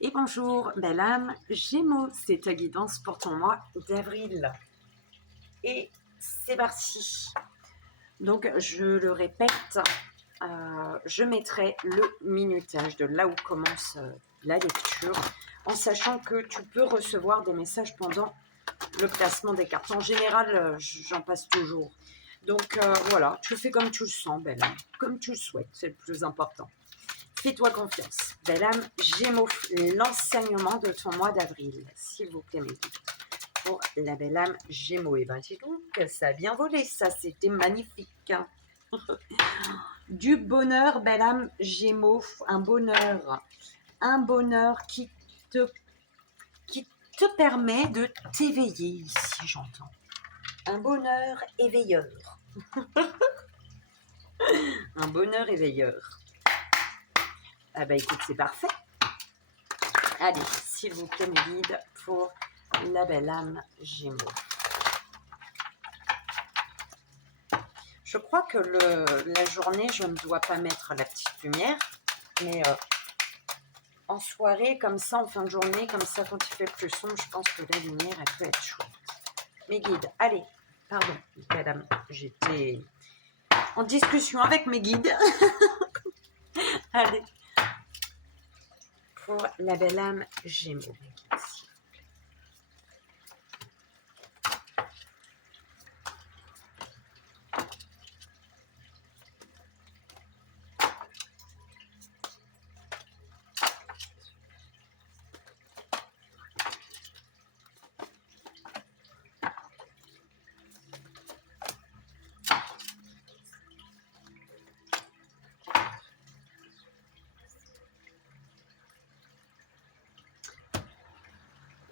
Et bonjour, belle âme Gémeaux, c'est ta guidance pour ton mois d'avril. Et c'est parti. Donc, je le répète, je mettrai le minutage de là où commence la lecture, en sachant que tu peux recevoir des messages pendant le placement des cartes. En général, j'en passe toujours. Donc, voilà, tu fais comme tu le sens, belle âme, comme tu le souhaites, c'est le plus important. Fais-toi confiance. Belle âme Gémeaux, l'enseignement de ton mois d'avril. S'il vous plaît, mes guides. Pour la belle âme Gémeaux. Et ben, dis donc, ça a bien volé, ça, c'était magnifique. Du bonheur, belle âme Gémeaux. Un bonheur. Un bonheur qui te permet de t'éveiller ici, j'entends. Un bonheur éveilleur. Un bonheur éveilleur. Ah bah écoute, c'est parfait. Allez, s'il vous plaît, mes guides, pour la belle âme Gémeaux. Je crois que la journée, je ne dois pas mettre la petite lumière, mais en soirée, comme ça, en fin de journée, comme ça, quand il fait plus sombre, je pense que la lumière, elle peut être chouette. Mes guides, allez, pardon, madame, j'étais en discussion avec mes guides. Allez, pour la belle âme Gémeaux, mes guides.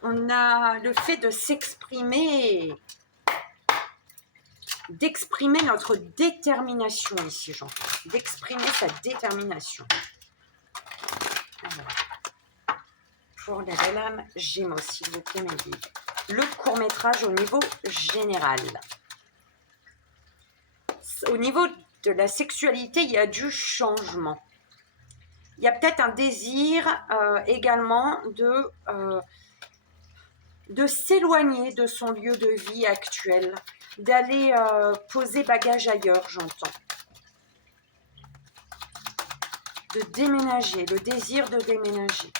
On a le fait de s'exprimer, d'exprimer notre détermination ici, j'entends. D'exprimer sa détermination. Alors, pour la belle âme Gémeaux, s'il vous plaît, mes guides. Le court-métrage au niveau général. Au niveau de la sexualité, il y a du changement. Il y a peut-être un désir également de s'éloigner de son lieu de vie actuel, d'aller poser bagage ailleurs, j'entends. De déménager, le désir de déménager.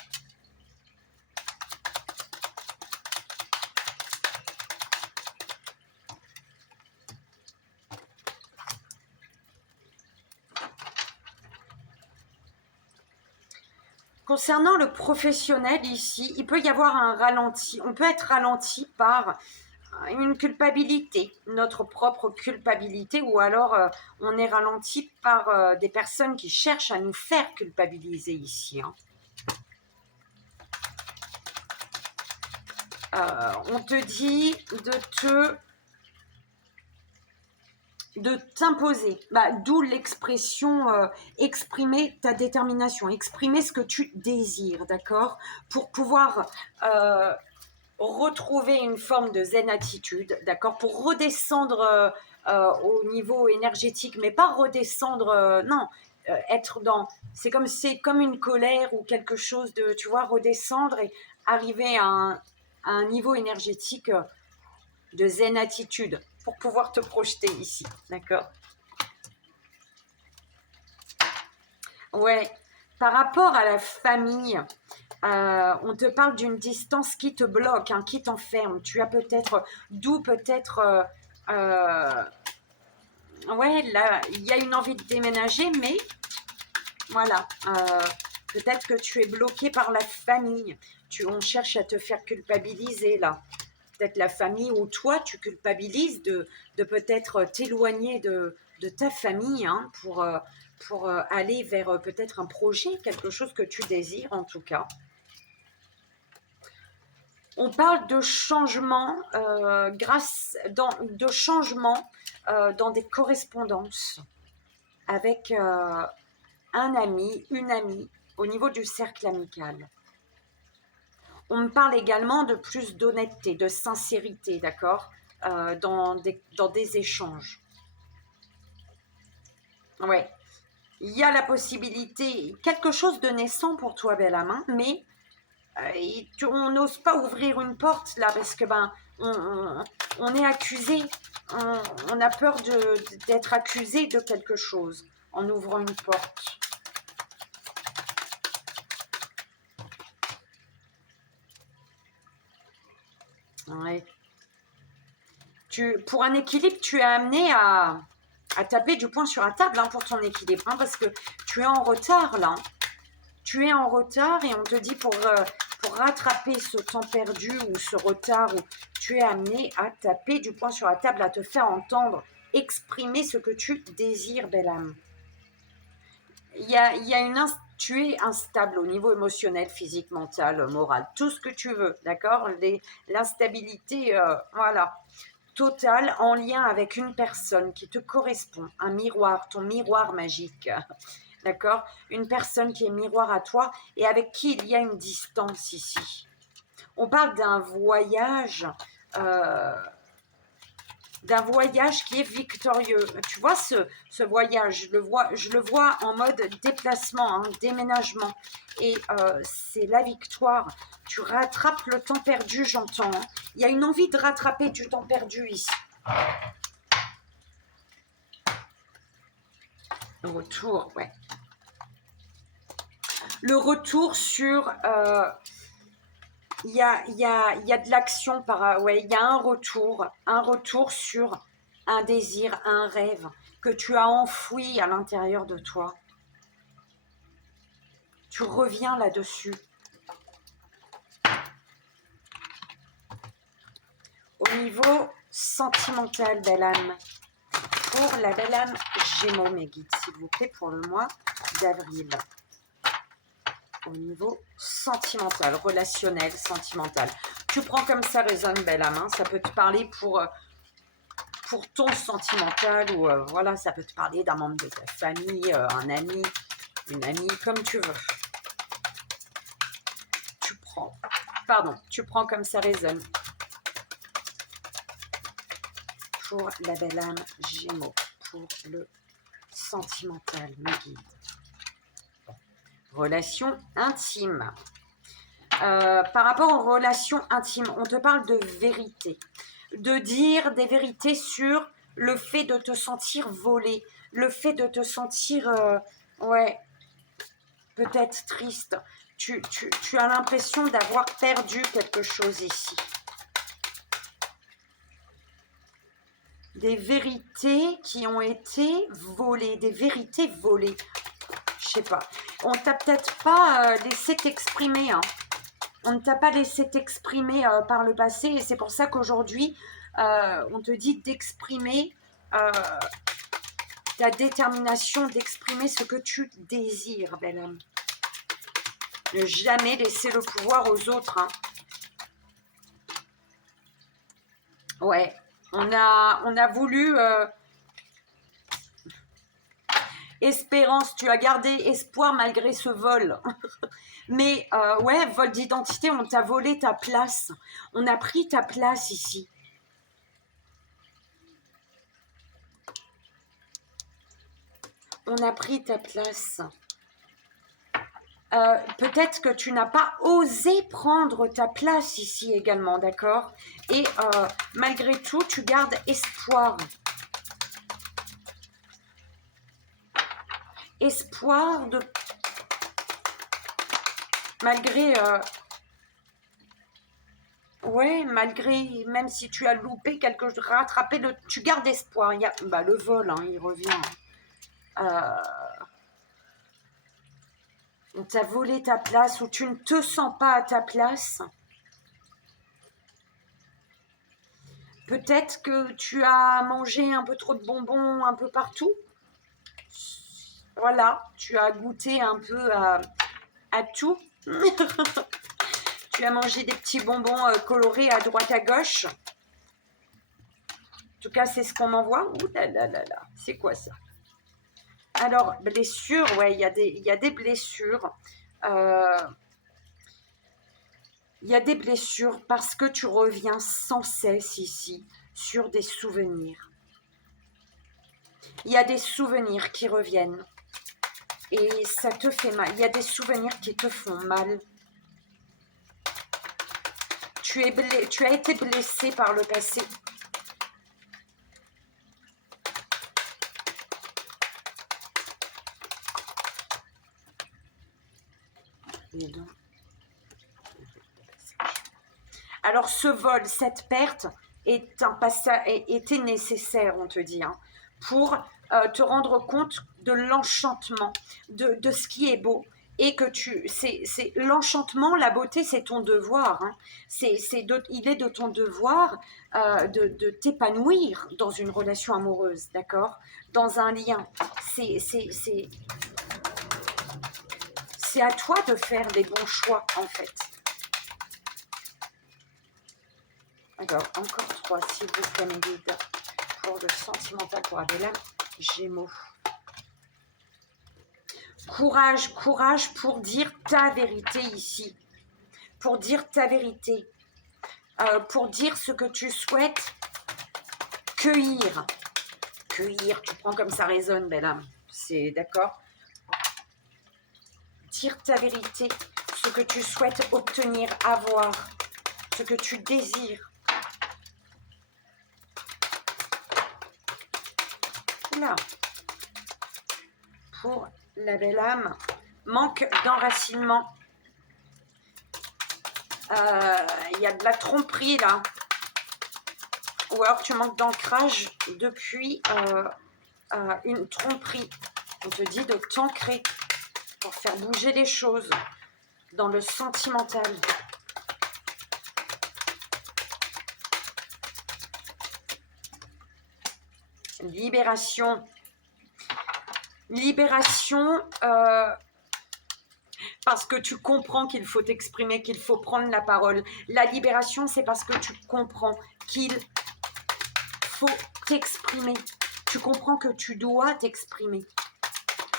Concernant le professionnel ici, il peut y avoir un ralenti. On peut être ralenti par une culpabilité, notre propre culpabilité, ou alors on est ralenti par des personnes qui cherchent à nous faire culpabiliser ici. Hein. On te dit de t'imposer, d'où l'expression exprimer ta détermination, exprimer ce que tu désires, d'accord, pour pouvoir retrouver une forme de zen attitude, d'accord, pour redescendre au niveau énergétique, mais pas redescendre, non, être dans, c'est comme une colère ou quelque chose de, tu vois, redescendre et arriver à un niveau énergétique de zen attitude pour pouvoir te projeter ici, d'accord. Ouais, par rapport à la famille, on te parle d'une distance qui te bloque, hein, qui t'enferme. Tu as peut-être, d'où peut-être, ouais, là, il y a une envie de déménager, mais voilà, peut-être que tu es bloqué par la famille. On cherche à te faire culpabiliser là. Peut-être la famille ou toi, tu culpabilises de peut-être t'éloigner de ta famille hein, pour aller vers peut-être un projet, quelque chose que tu désires en tout cas. On parle de changement de changement dans des correspondances avec un ami, une amie au niveau du cercle amical. On me parle également de plus d'honnêteté, de sincérité, d'accord, dans des échanges. Ouais. Il y a la possibilité, quelque chose de naissant pour toi, belle âme, mais on n'ose pas ouvrir une porte là parce que ben on est accusé, on a peur d'être accusé de quelque chose en ouvrant une porte. Ouais. Pour un équilibre, tu es amené à taper du poing sur la table hein, pour ton équilibre, hein, parce que tu es en retard là. Tu es en retard et on te dit pour rattraper ce temps perdu ou ce retard où tu es amené à taper du poing sur la table, à te faire entendre, exprimer ce que tu désires, belle âme. Il y a tu es instable au niveau émotionnel, physique, mental, moral, tout ce que tu veux, d'accord? L'instabilité, voilà, totale en lien avec une personne qui te correspond, un miroir, ton miroir magique, d'accord? Une personne qui est miroir à toi et avec qui il y a une distance ici. On parle d'un voyage qui est victorieux. Tu vois ce voyage, je le vois en mode déplacement, hein, déménagement. Et c'est la victoire. Tu rattrapes le temps perdu, j'entends. Hein. Il y a une envie de rattraper du temps perdu ici. Le retour, ouais. Le retour sur... il y a de l'action ouais, il y a un retour sur un désir, un rêve que tu as enfoui à l'intérieur de toi. Tu reviens là-dessus. Au niveau sentimental, belle âme, pour la belle âme Gémeaux, mes guides, s'il vous plaît, pour le mois d'avril. Au niveau sentimental, relationnel, sentimental. Tu prends comme ça résonne, belle âme. Hein. Ça peut te parler pour ton sentimental ou voilà, ça peut te parler d'un membre de ta famille, un ami, une amie, comme tu veux. Tu prends comme ça résonne. Pour la belle âme Gémeaux, pour le sentimental, mes guides. Relation intime. Par rapport aux relations intimes, on te parle de vérité. De dire des vérités sur le fait de te sentir volé, le fait de te sentir, ouais, peut-être triste. Tu as l'impression d'avoir perdu quelque chose ici. Des vérités qui ont été volées, des vérités volées. Je sais pas. On t'a peut-être pas laissé t'exprimer. Hein. On ne t'a pas laissé t'exprimer par le passé et c'est pour ça qu'aujourd'hui, on te dit d'exprimer ta détermination, d'exprimer ce que tu désires, belle âme. Ne jamais laisser le pouvoir aux autres. Hein. Ouais. On a voulu... espérance, tu as gardé espoir malgré ce vol. Mais ouais, vol d'identité, on t'a volé ta place. On a pris ta place ici. On a pris ta place. Peut-être que tu n'as pas osé prendre ta place ici également, d'accord? Et malgré tout, tu gardes espoir. Espoir de... Malgré... ouais, malgré... Même si tu as loupé quelque chose, rattrapé, tu gardes espoir. Il y a, bah, le vol, hein, il revient. On t'a volé ta place ou tu ne te sens pas à ta place. Peut-être que tu as mangé un peu trop de bonbons un peu partout. Voilà, tu as goûté un peu à tout. Tu as mangé des petits bonbons colorés à droite à gauche. En tout cas, c'est ce qu'on m'envoie. Ouh là là là là, c'est quoi ça? Alors, blessures, ouais, il y a des blessures. Il y a des blessures parce que tu reviens sans cesse ici sur des souvenirs. Il y a des souvenirs qui reviennent et ça te fait mal. Il y a des souvenirs qui te font mal. tu as été blessé par le passé. Et donc, alors ce vol, cette perte était nécessaire, on te dit, hein, pour te rendre compte de l'enchantement, de ce qui est beau. Et que c'est l'enchantement, la beauté, c'est ton devoir. Hein. Il est de ton devoir de t'épanouir dans une relation amoureuse, d'accord? Dans un lien. C'est à toi de faire des bons choix, en fait. Alors, encore 3, s'il vous plaît, mes guides, pour le sentimental pour Abella, Gémeaux. Courage, courage pour dire ta vérité ici. Pour dire ta vérité. Pour dire ce que tu souhaites. Cueillir. Cueillir, tu prends comme ça résonne, belle âme. C'est d'accord? Dire ta vérité. Ce que tu souhaites obtenir, avoir. Ce que tu désires. Là. Pour la belle âme, manque d'enracinement. Il y a de la tromperie là. Ou alors tu manques d'ancrage depuis une tromperie. On te dit de t'ancrer pour faire bouger les choses dans le sentimental. Libération. Libération, parce que tu comprends qu'il faut t'exprimer, qu'il faut prendre la parole. La libération, c'est parce que tu comprends qu'il faut t'exprimer. Tu comprends que tu dois t'exprimer.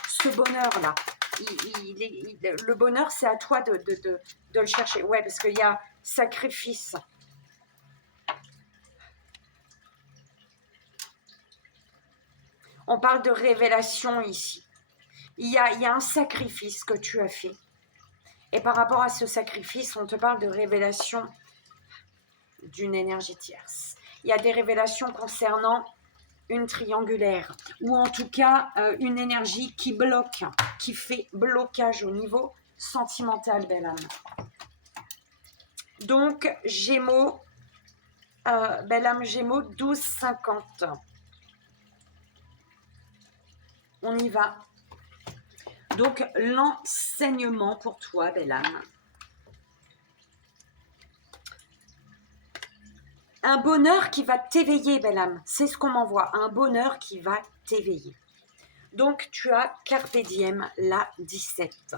Ce bonheur-là, le bonheur, c'est à toi de le chercher. Ouais, parce qu'il y a sacrifice. On parle de révélation ici. Il y a un sacrifice que tu as fait. Et par rapport à ce sacrifice, on te parle de révélation d'une énergie tierce. Il y a des révélations concernant une triangulaire, ou en tout cas une énergie qui bloque, qui fait blocage au niveau sentimental, belle âme. Donc, Gémeaux, belle âme Gémeaux, 12,50. On y va. Donc, l'enseignement pour toi, belle âme. Un bonheur qui va t'éveiller, belle âme. C'est ce qu'on m'envoie. Un bonheur qui va t'éveiller. Donc, tu as Carpe Diem, la 17.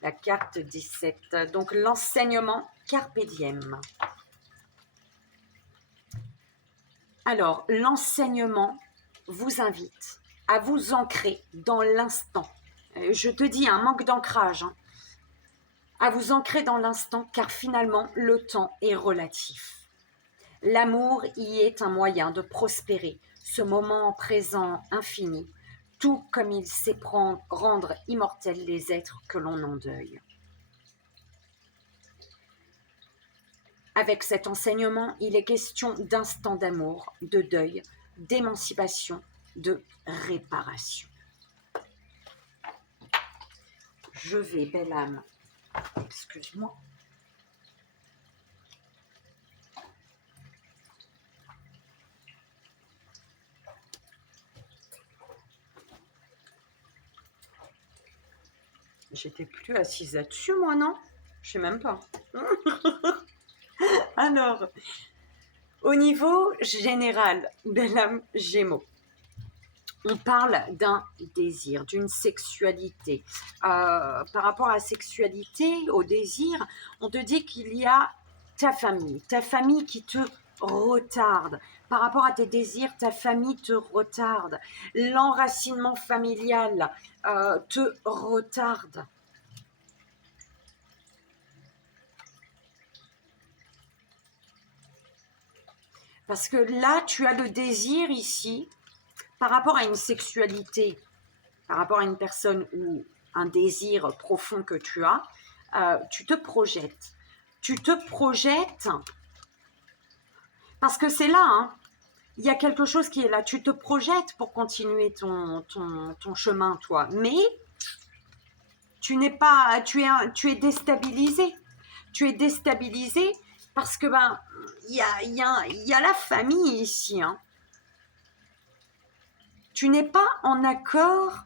La carte 17. Donc, l'enseignement Carpe Diem. Alors, l'enseignement vous invite à vous ancrer dans l'instant. Je te dis, un manque d'ancrage. Hein, à vous ancrer dans l'instant, car finalement, le temps est relatif. L'amour y est un moyen de prospérer, ce moment présent infini, tout comme il sait rendre immortels les êtres que l'on endeuille. Avec cet enseignement, il est question d'instant d'amour, de deuil, d'émancipation, de réparation. Je vais, belle âme, excuse-moi. J'étais plus assise là-dessus, moi, non? Je sais même pas. Alors, au niveau général, belle âme Gémeaux, on parle d'un désir, d'une sexualité. Par rapport à la sexualité, au désir, on te dit qu'il y a ta famille qui te retarde. Par rapport à tes désirs, ta famille te retarde. L'enracinement familial te retarde. Parce que là, tu as le désir ici, par rapport à une sexualité, par rapport à une personne ou un désir profond que tu as, tu te projettes. Tu te projettes Parce que c'est là, hein. Il y a quelque chose qui est là. Tu te projettes pour continuer ton chemin, toi. Mais tu n'es pas, tu es déstabilisé. Tu es déstabilisé parce que ben il y a la famille ici. Hein. Tu n'es pas en accord.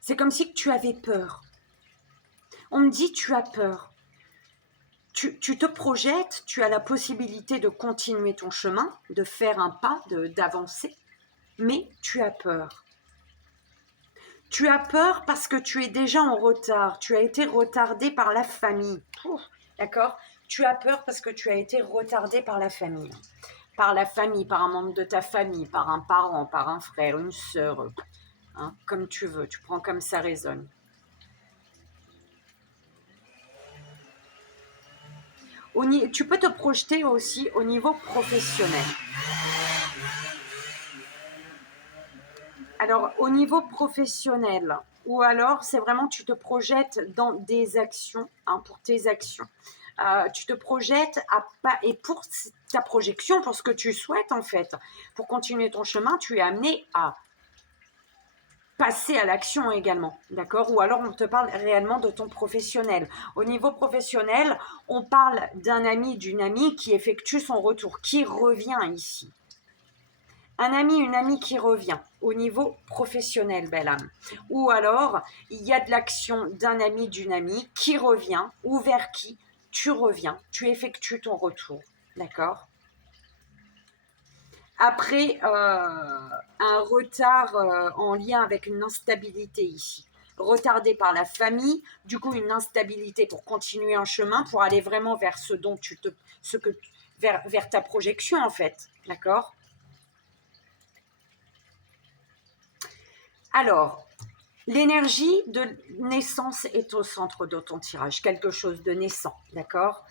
C'est comme si tu avais peur. On me dit tu as peur. Tu te projettes, tu as la possibilité de continuer ton chemin, de faire un pas, d'avancer, mais tu as peur. Tu as peur parce que tu es déjà en retard, tu as été retardé par la famille. D'accord? Tu as peur parce que tu as été retardé par la famille. Par la famille, par un membre de ta famille, par un parent, par un frère, une sœur, hein, comme tu veux, tu prends comme ça résonne. Tu peux te projeter aussi au niveau professionnel. Alors, au niveau professionnel, ou alors c'est vraiment tu te projettes dans des actions, hein, pour tes actions. Tu te projettes et pour ta projection, pour ce que tu souhaites en fait, pour continuer ton chemin, tu es amené à passer à l'action également, d'accord? Ou alors on te parle réellement de ton professionnel. Au niveau professionnel, on parle d'un ami, d'une amie qui effectue son retour, qui revient ici. Un ami, une amie qui revient au niveau professionnel, belle âme. Ou alors, il y a de l'action d'un ami, d'une amie qui revient, ou vers qui tu reviens, tu effectues ton retour, d'accord? Après un retard en lien avec une instabilité ici, retardé par la famille, du coup une instabilité pour continuer un chemin, pour aller vraiment vers ce dont vers ta projection en fait, d'accord? Alors, l'énergie de naissance est au centre de ton tirage, quelque chose de naissant, d'accord?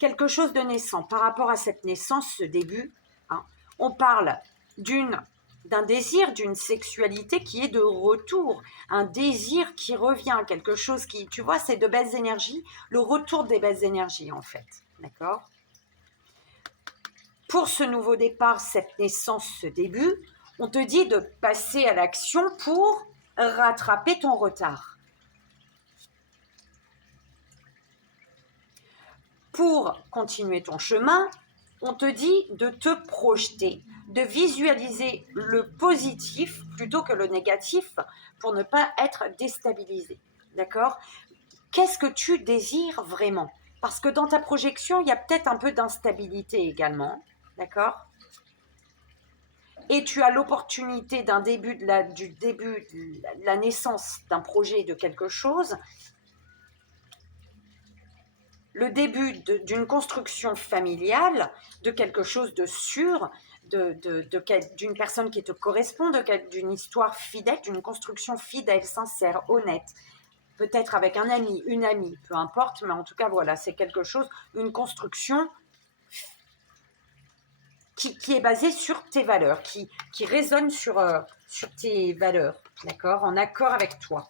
Quelque chose de naissant. Par rapport à cette naissance, ce début, hein, on parle d'un désir, d'une sexualité qui est de retour, un désir qui revient, quelque chose qui, tu vois, c'est de belles énergies, le retour des belles énergies en fait, d'accord? Pour ce nouveau départ, cette naissance, ce début, on te dit de passer à l'action pour rattraper ton retard. Pour continuer ton chemin, on te dit de te projeter, de visualiser le positif plutôt que le négatif pour ne pas être déstabilisé. D'accord? Qu'est-ce que tu désires vraiment? Parce que dans ta projection, il y a peut-être un peu d'instabilité également. D'accord? Et tu as l'opportunité du début de la naissance d'un projet, de quelque chose, le début d'une construction familiale, de quelque chose de sûr, d'une personne qui te correspond, d'une histoire fidèle, d'une construction fidèle, sincère, honnête, peut-être avec un ami, une amie, peu importe, mais en tout cas voilà, c'est quelque chose, une construction qui est basée sur tes valeurs, qui résonne sur tes valeurs, d'accord, en accord avec toi.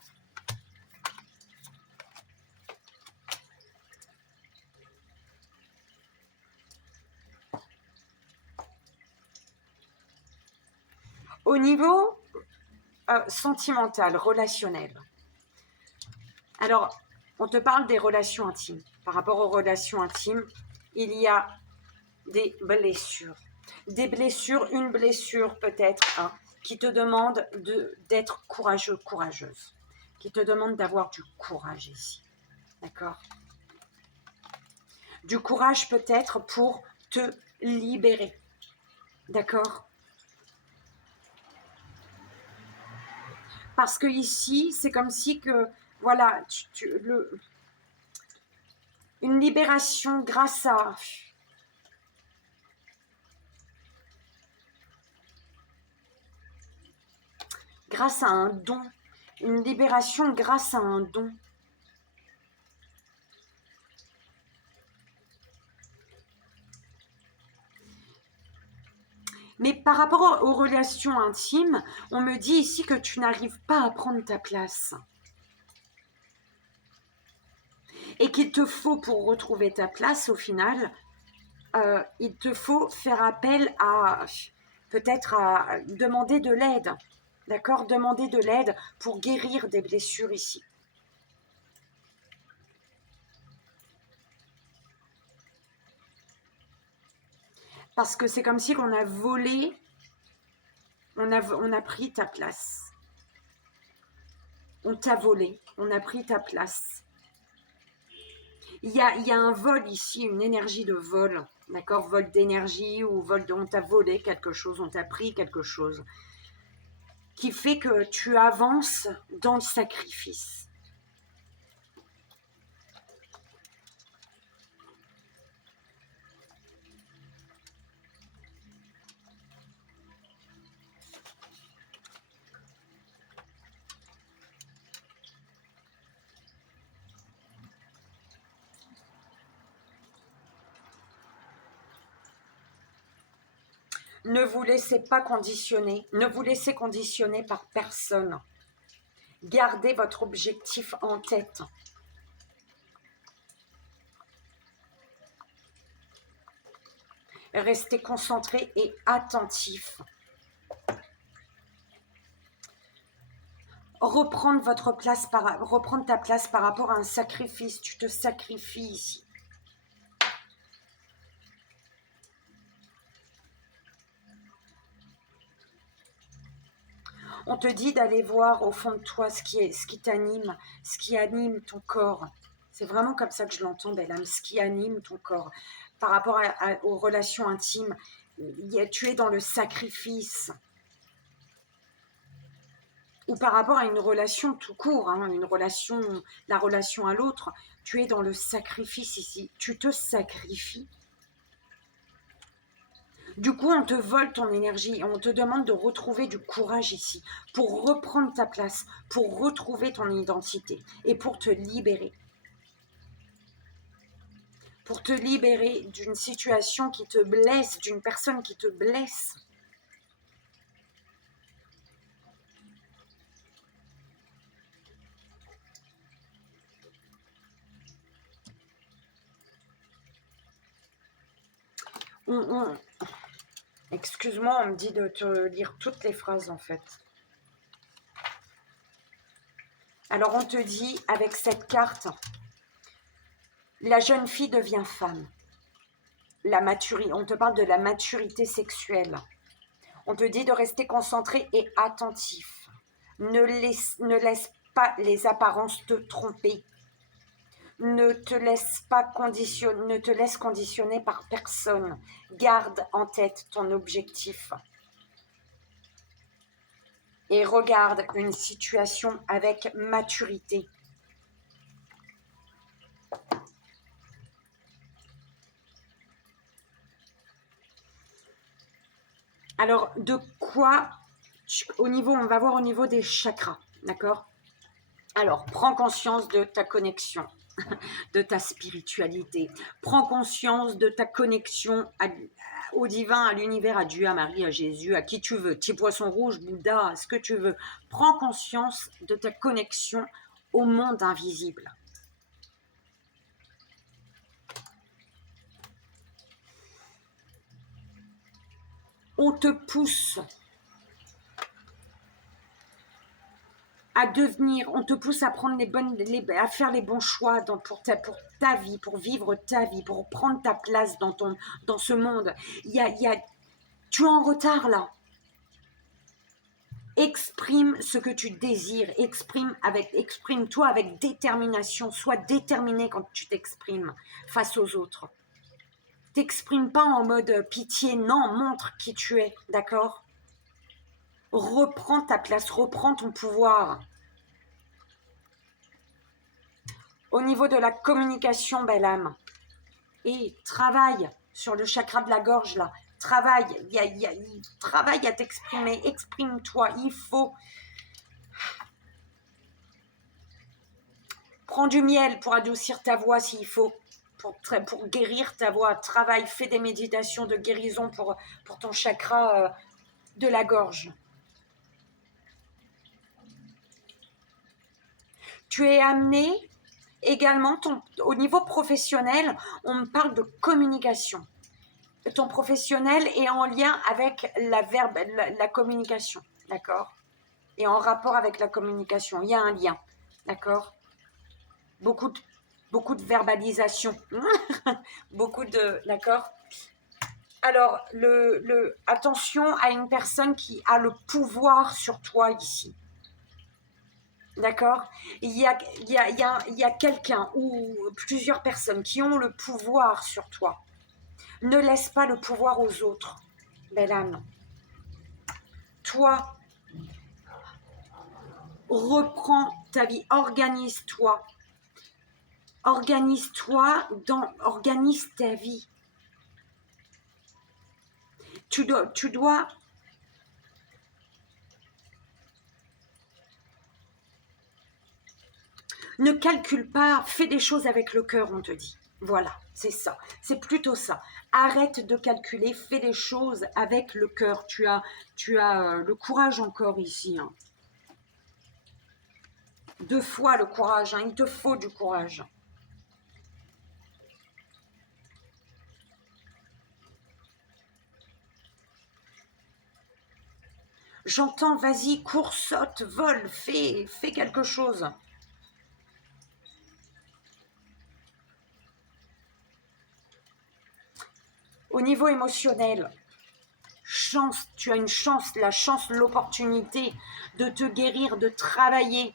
Au niveau sentimental, relationnel, alors, on te parle des relations intimes. Par rapport aux relations intimes, il y a des blessures. Des blessures, une blessure peut-être, hein, qui te demande d'être courageux, courageuse. Qui te demande d'avoir du courage ici. D'accord? Du courage peut-être pour te libérer. D'accord? Parce que ici, c'est comme si que, voilà, une libération grâce à un don, une libération grâce à un don. Mais par rapport aux relations intimes, on me dit ici que tu n'arrives pas à prendre ta place. Et qu'il te faut, pour retrouver ta place, au final, il te faut faire appel à, peut-être à demander de l'aide. D'accord? Demander de l'aide pour guérir des blessures ici. Parce que c'est comme si on a volé, on a pris ta place. On t'a volé, on a pris ta place. Il y a un vol ici, une énergie de vol, d'accord? Vol d'énergie ou on t'a volé quelque chose, on t'a pris quelque chose, qui fait que tu avances dans le sacrifice. Ne vous laissez pas conditionner, ne vous laissez conditionner par personne. Gardez votre objectif en tête. Restez concentré et attentif. Reprendre ta place par rapport à un sacrifice. Tu te sacrifies ici. On te dit d'aller voir au fond de toi ce qui t'anime, ce qui anime ton corps. C'est vraiment comme ça que je l'entends, belle âme, ce qui anime ton corps. Par rapport aux relations intimes, tu es dans le sacrifice. Ou par rapport à une relation tout court, hein, la relation à l'autre, tu es dans le sacrifice ici. Tu te sacrifies. Du coup, on te vole ton énergie et on te demande de retrouver du courage ici pour reprendre ta place, pour retrouver ton identité et pour te libérer. Pour te libérer d'une situation qui te blesse, d'une personne qui te blesse. Excuse-moi, on me dit de te lire toutes les phrases en fait. Alors on te dit avec cette carte, la jeune fille devient femme. On te parle de la maturité sexuelle. On te dit de rester concentré et attentif. Ne laisse pas les apparences te tromper. Ne te laisse conditionner par personne. Garde en tête ton objectif. Et regarde une situation avec maturité. Alors, de quoi on va voir au niveau des chakras, d'accord? Alors, prends conscience de ta connexion, de ta spiritualité. Prends conscience de ta connexion au divin, à l'univers, à Dieu, à Marie, à Jésus, à qui tu veux. Petit poisson rouge, Bouddha, ce que tu veux. Prends conscience de ta connexion au monde invisible. On te pousse à devenir, on te pousse à prendre à faire les bons choix pour ta vie, pour vivre ta vie, pour prendre ta place dans ce monde. Tu es en retard là. Exprime ce que tu désires, exprime-toi avec détermination, sois déterminé quand tu t'exprimes face aux autres. T'exprime pas en mode pitié, non, montre qui tu es, d'accord? Reprends ta place, reprends ton pouvoir. Au niveau de la communication, belle âme, et travaille sur le chakra de la gorge, là. Travaille à t'exprimer, exprime-toi, il faut. Prends du miel pour adoucir ta voix s'il faut. pour guérir ta voix. Travaille, fais des méditations de guérison pour ton chakra de la gorge. Tu es amené également, au niveau professionnel, on me parle de communication. Ton professionnel est en lien avec la communication, d'accord? Et en rapport avec la communication, il y a un lien, d'accord? Beaucoup de verbalisation, beaucoup de, d'accord? Alors, attention à une personne qui a le pouvoir sur toi ici. D'accord? Il y a quelqu'un ou plusieurs personnes qui ont le pouvoir sur toi. Ne laisse pas le pouvoir aux autres, belle âme. Toi, reprends ta vie, organise-toi. Organise ta vie. Tu dois ne calcule pas, fais des choses avec le cœur, on te dit. Voilà, c'est ça. C'est plutôt ça. Arrête de calculer, fais les choses avec le cœur. Tu as le courage encore ici. Hein. 2 fois le courage. Hein. Il te faut du courage. J'entends, vas-y, cours, saute, vole, fais quelque chose. Au niveau émotionnel, chance, tu as une chance, la chance, l'opportunité de te guérir, de travailler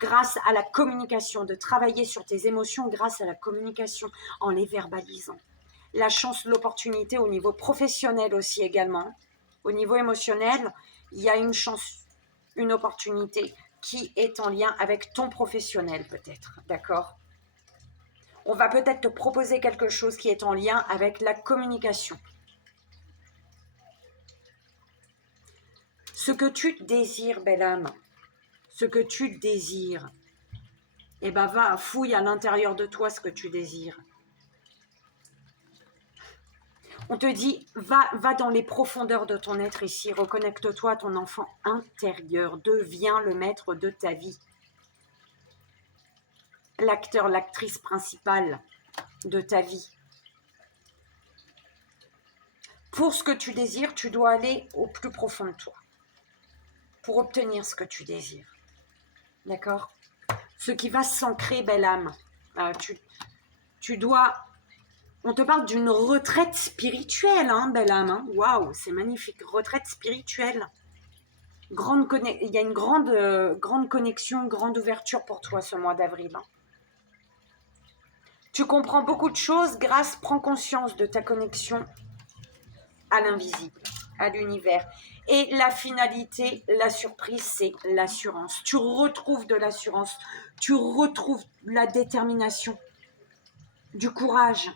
grâce à la communication, de travailler sur tes émotions grâce à la communication en les verbalisant. La chance, l'opportunité au niveau professionnel aussi également. Au niveau émotionnel, il y a une chance, une opportunité qui est en lien avec ton professionnel peut-être, d'accord? On va peut-être te proposer quelque chose qui est en lien avec la communication. Ce que tu désires, belle âme, ce que tu désires, eh ben va, fouille à l'intérieur de toi ce que tu désires. On te dit, va dans les profondeurs de ton être ici, reconnecte-toi à ton enfant intérieur, deviens le maître de ta vie. L'acteur, l'actrice principale de ta vie. Pour ce que tu désires, tu dois aller au plus profond de toi pour obtenir ce que tu désires. D'accord? Ce qui va s'ancrer, belle âme. Tu dois... On te parle d'une retraite spirituelle, hein, belle âme. Hein. Waouh, c'est magnifique. Retraite spirituelle. Il y a une grande connexion, grande ouverture pour toi ce mois d'avril. Hein. Tu comprends beaucoup de choses prends conscience de ta connexion à l'invisible, à l'univers. Et la finalité, la surprise, c'est l'assurance. Tu retrouves de l'assurance, tu retrouves la détermination, du courage.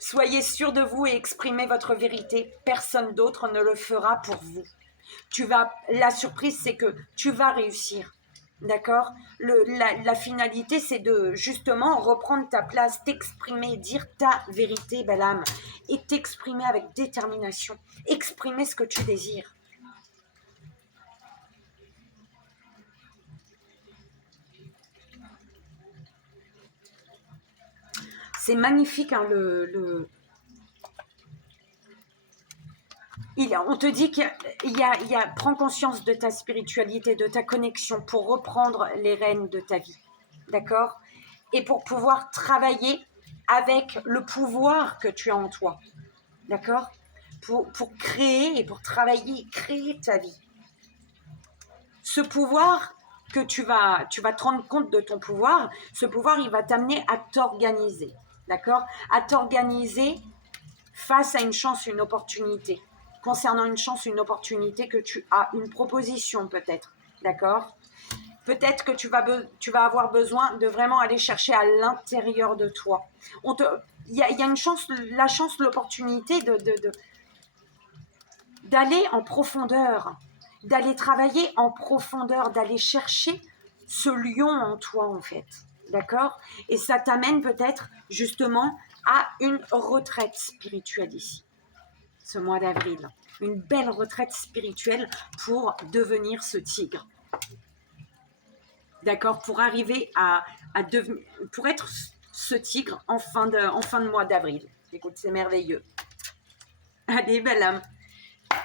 Soyez sûr de vous et exprimez votre vérité. Personne d'autre ne le fera pour vous. La surprise, c'est que tu vas réussir. D'accord? La finalité, c'est de justement reprendre ta place, t'exprimer, dire ta vérité, belle âme, et t'exprimer avec détermination. Exprimer ce que tu désires. C'est magnifique, hein, on te dit qu'il y a, prends conscience de ta spiritualité, de ta connexion pour reprendre les rênes de ta vie, d'accord? Et pour pouvoir travailler avec le pouvoir que tu as en toi, d'accord? Pour créer et pour travailler, créer ta vie. Ce pouvoir que tu vas te rendre compte de ton pouvoir, ce pouvoir, il va t'amener à t'organiser, d'accord? À t'organiser face à une chance, une opportunité. Concernant une chance, une opportunité que tu as, une proposition peut-être, d'accord? Peut-être que tu vas avoir besoin de vraiment aller chercher à l'intérieur de toi. Il y a une chance, la chance, l'opportunité d'aller en profondeur. d'aller travailler en profondeur, d'aller chercher ce lion en toi en fait, d'accord? Et ça t'amène peut-être justement à une retraite spirituelle ici, ce mois d'avril. Une belle retraite spirituelle pour devenir ce tigre. D'accord? Pour arriver à devenir, pour être ce tigre en fin de mois d'avril. Écoute, c'est merveilleux. Allez, belle âme,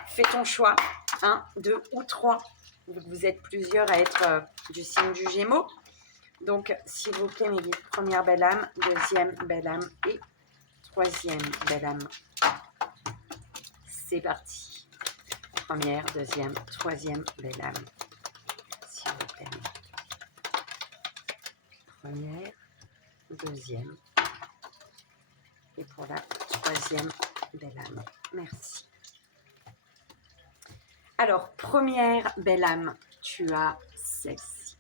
fais ton choix. 1, 2 ou 3. Vous êtes plusieurs à être du signe du Gémeaux. Donc, s'il vous plaît, mes guides, première belle âme, deuxième belle âme et troisième belle âme. C'est parti. Première, deuxième, troisième belle âme. S'il vous plaît. Première, deuxième. Et pour la troisième belle âme. Merci. Alors, première belle âme, tu as celle-ci.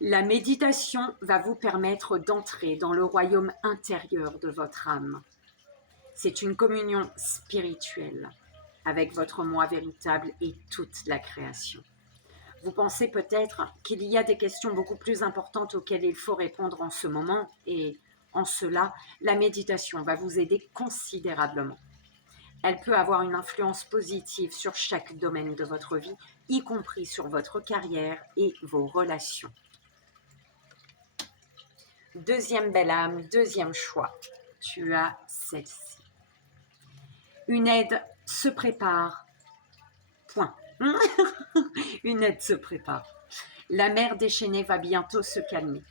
La méditation va vous permettre d'entrer dans le royaume intérieur de votre âme. C'est une communion spirituelle avec votre moi véritable et toute la création. Vous pensez peut-être qu'il y a des questions beaucoup plus importantes auxquelles il faut répondre en ce moment et en cela, la méditation va vous aider considérablement. Elle peut avoir une influence positive sur chaque domaine de votre vie, y compris sur votre carrière et vos relations. Deuxième belle âme, deuxième choix, tu as celle-ci. Une aide se prépare. Point. Une aide se prépare. La mer déchaînée va bientôt se calmer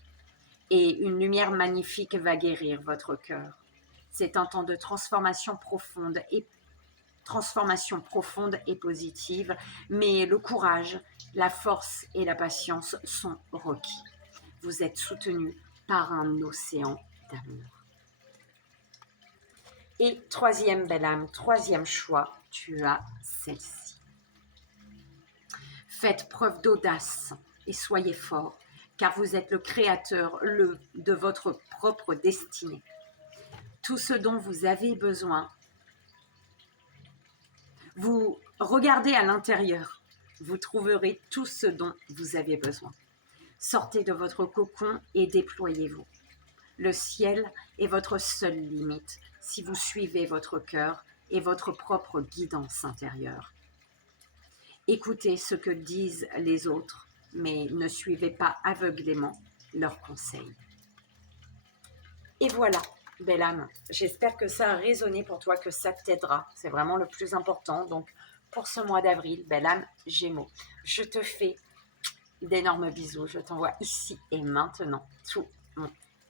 et une lumière magnifique va guérir votre cœur. C'est un temps de transformation profonde et positive, mais le courage, la force et la patience sont requis. Vous êtes soutenu par un océan d'amour. Et troisième belle âme, troisième choix, tu as celle-ci. Faites preuve d'audace et soyez fort, car vous êtes le créateur de votre propre destinée. Tout ce dont vous avez besoin, vous regardez à l'intérieur, vous trouverez tout ce dont vous avez besoin. Sortez de votre cocon et déployez-vous. Le ciel est votre seule limite si vous suivez votre cœur et votre propre guidance intérieure. Écoutez ce que disent les autres, mais ne suivez pas aveuglément leurs conseils. Et voilà, belle âme, j'espère que ça a résonné pour toi, que ça t'aidera. C'est vraiment le plus important. Donc, pour ce mois d'avril, belle âme Gémeaux, je te fais d'énormes bisous. Je t'envoie ici et maintenant tout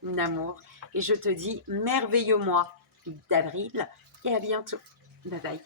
mon amour. Et je te dis merveilleux mois d'avril et à bientôt. Bye bye.